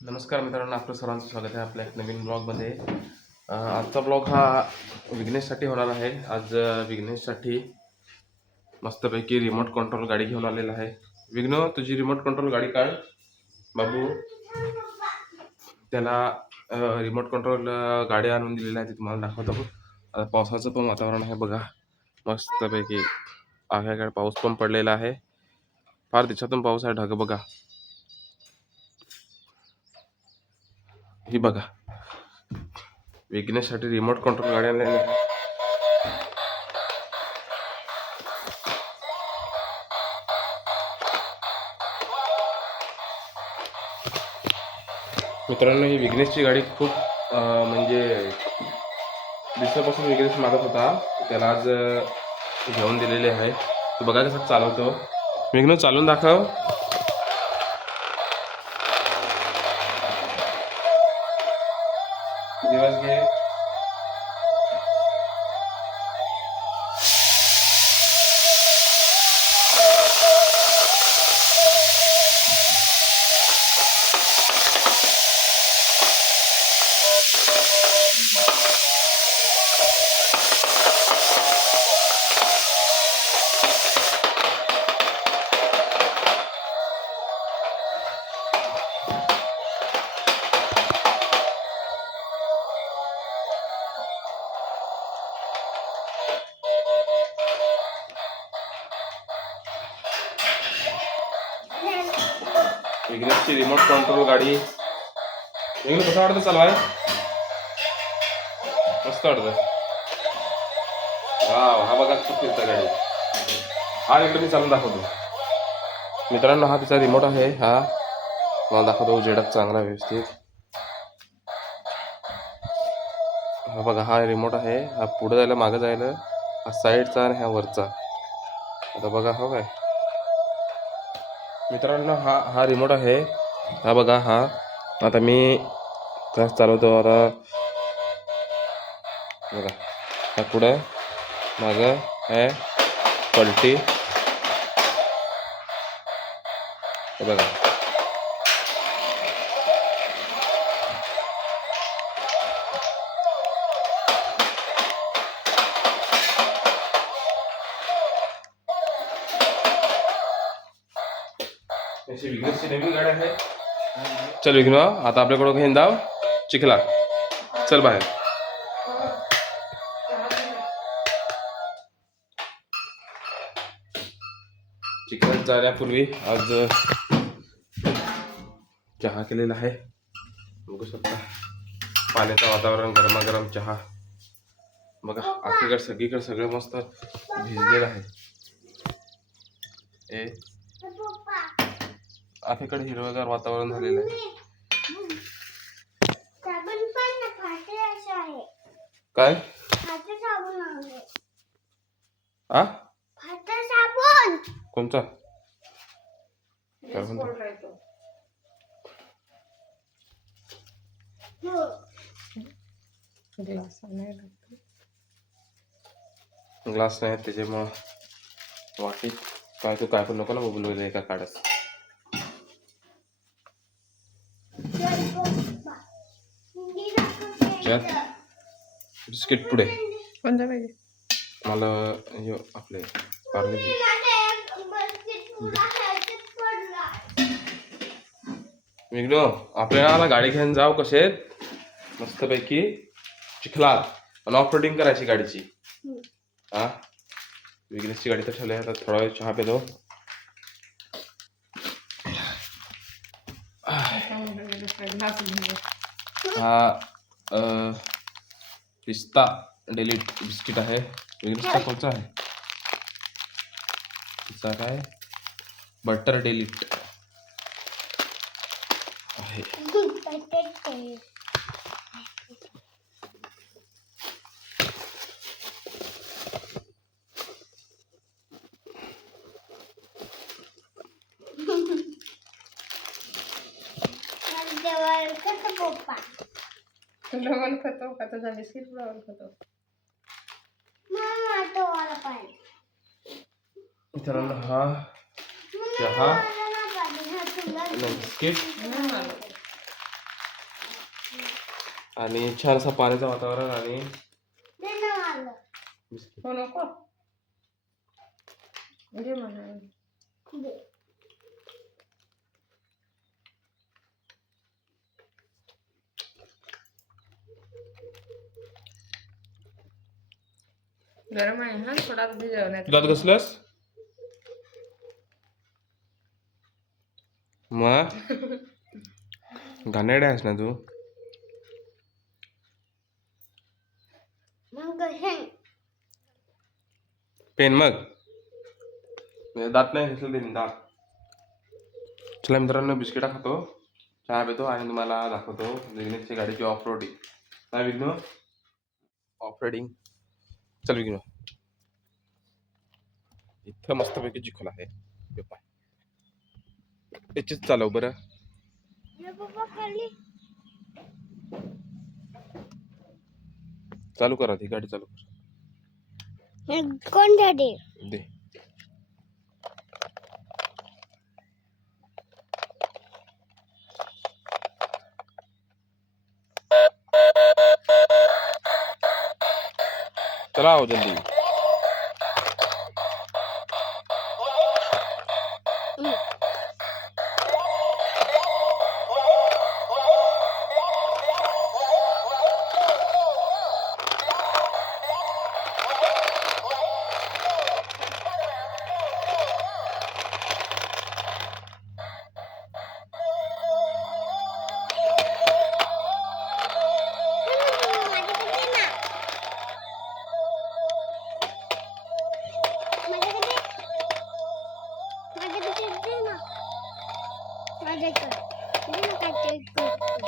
नमस्कार मित्रांनो, आपलं सर्वांचं स्वागत आहे आपल्या एक नवीन ब्लॉगमध्ये. आजचा ब्लॉग हा विघ्नेशसाठी होणार आहे. आज विघ्नेशसाठी मस्तपैकी रिमोट कंट्रोल गाडी घेऊन आलेला आहे. विघ्नो, तुझी रिमोट कंट्रोल गाडी काढ बाबू. त्याला रिमोट कंट्रोल गाडी आणून दिलेली आहे, ती तुम्हाला दाखवतो. आता पावसाचं पण वातावरण आहे बघा, मस्तपैकी आख्याकडे पाऊस पण पडलेला आहे. फार दिवसातून पाऊस आहे, ढग बघा. ही बघा, विघ्नेशसाठी रिमोट कंट्रोल गाडी आणलेली आहे. मित्रांनो, ही विघ्नेशची गाडी खूप म्हणजे दिवसापासून विघ्नेश मागत होता. त्याला आज घेऊन दिलेली आहे. तू बघा कसं चालवतो. विघ्न, चालून दाखव. दिवस घे. विघ्नेशची रिमोट कंट्रोल गाडी. विघ्न, कसं वाटतं चालवाय? मस्त वाटतं. वाव, हा बघा खूप फिरतं गाडी. हा इकडे मी चालून दाखवतो. मित्रांनो, हा तिचा रिमोट आहे. हा मला दाखवतो उजेडात चांगला व्यवस्थित. हा बघा, हा रिमोट आहे. हा पुढे जायला, मागं जायला, हा साईडचा आणि हा वरचा. आता बघा, हो काय मित्रांनो, हा रिमोट आहे. हा बघा, हा आता मी कसं चालवतो. आता बघा, हा पुढं मागं आहे, पलटी. हे बघा, अशी विघ्नेशची नवीन गाडी आहे. चल विघ्न, आता आपल्याकडं घेऊन जाव चिखला. चल बाहेर. चिखलात जाण्यापूर्वी आज चहा केलेला आहे. बघू शकता, पाण्याचं वातावरण, गरमागरम चहा. बघा, आखीकडे सगळीकडे सगळं मस्त भिजलेलं आहे. आखीकडे हिरवगार वातावरण झालेलं आहे. काय आ कोणचा ग्लास नाही त्याच्यामुळं वाटीत. काय तू काय पण नको ना बोलवलं एका काढत. बिस्किट पुढे कोणता पाहिजे? मला आपले पार्ले. विघ्नो, आपल्याला गाडी घेऊन जाऊ कसे मस्तपैकी चिखलात आणि ऑफ रोडिंग करायची गाडीची. हा, विघ्नेशची गाडी तर ठेवली आहे. आता थोडा वेळ चहा पितो. हा पिस्ता डेलीट बिस्किट आहे. विघ्नेशचा कोणचा आहे? तिचा काय बटर डेलीट आहे. लवण खातो का तुझा बिस्किट लवण खातो? मित्रांनो, हा चहा बिस्किट आणि छान असं पाण्याचं वातावरण आणि बिस्किट. हो नको घे म्हणा. गरम आहे हा थोडा भिजवण्यात. दात घसलस मग घाणेरडा आहेस ना तू. पेन मग दात नाही घसलं देईन दात. चला मित्रांनो बिस्किटा खातो, चहा पितो आणि तुम्हाला दाखवतो विघ्नेशची गाडीची ऑफ रोडिंग. काय विघ्न ऑफ रोडिंग. चल विघ्न इथं मस्तपैकी चिखल आहे. हे पाय याचीच चालव बरं. चालू करा ती गाडी चालू कर. कोण झाडे दे चला आओ जल्दी.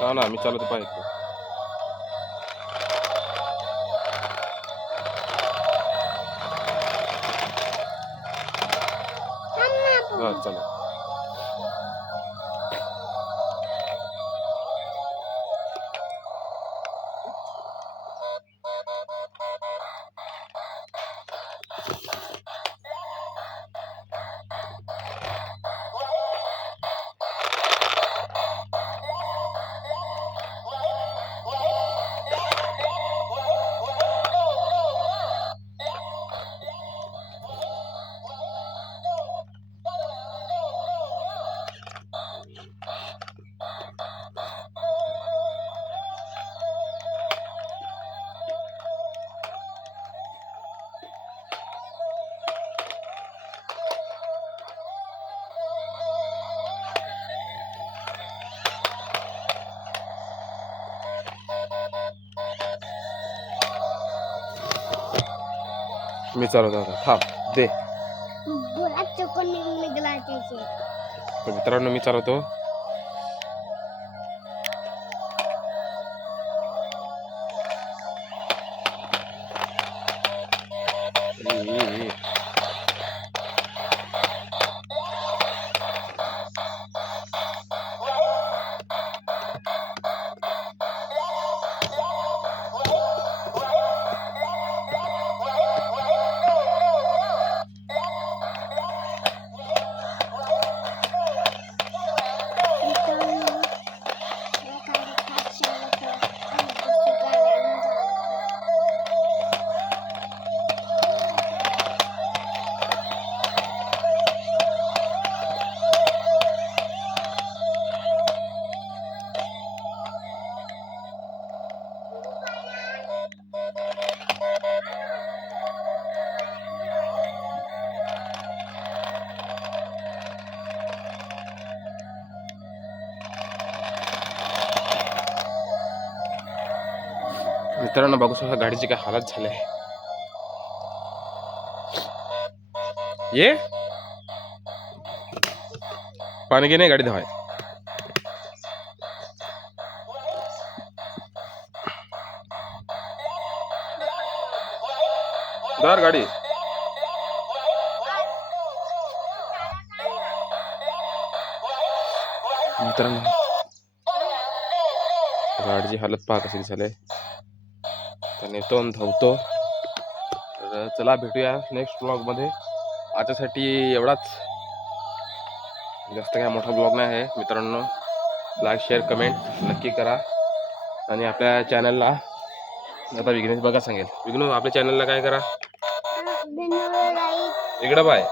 हा ना मी चालत पाहिजे. हा चला. मी चालवतो आता. थांब दे. तर मित्रांनो मी चालवतो. मित्रांनो बघू शकता गाडीची काय हालत झाली आहे. ये पाणी घे नाही गाडी धावाय. धर गाडी. मित्रांनो गाडीची हालत पहा कशी झाली. तर नेतो धावतो. तर चला भेटूया नेक्स्ट ब्लॉगमध्ये. आजच्यासाठी एवढाच. जास्त काय मोठा ब्लॉग नाही आहे मित्रांनो. लाईक शेअर कमेंट नक्की करा आणि आपल्या चॅनलला आता विघ्नेश बघा सांगेल. विघ्नू आपल्या चॅनलला काय करा, लाईक इकडं बाय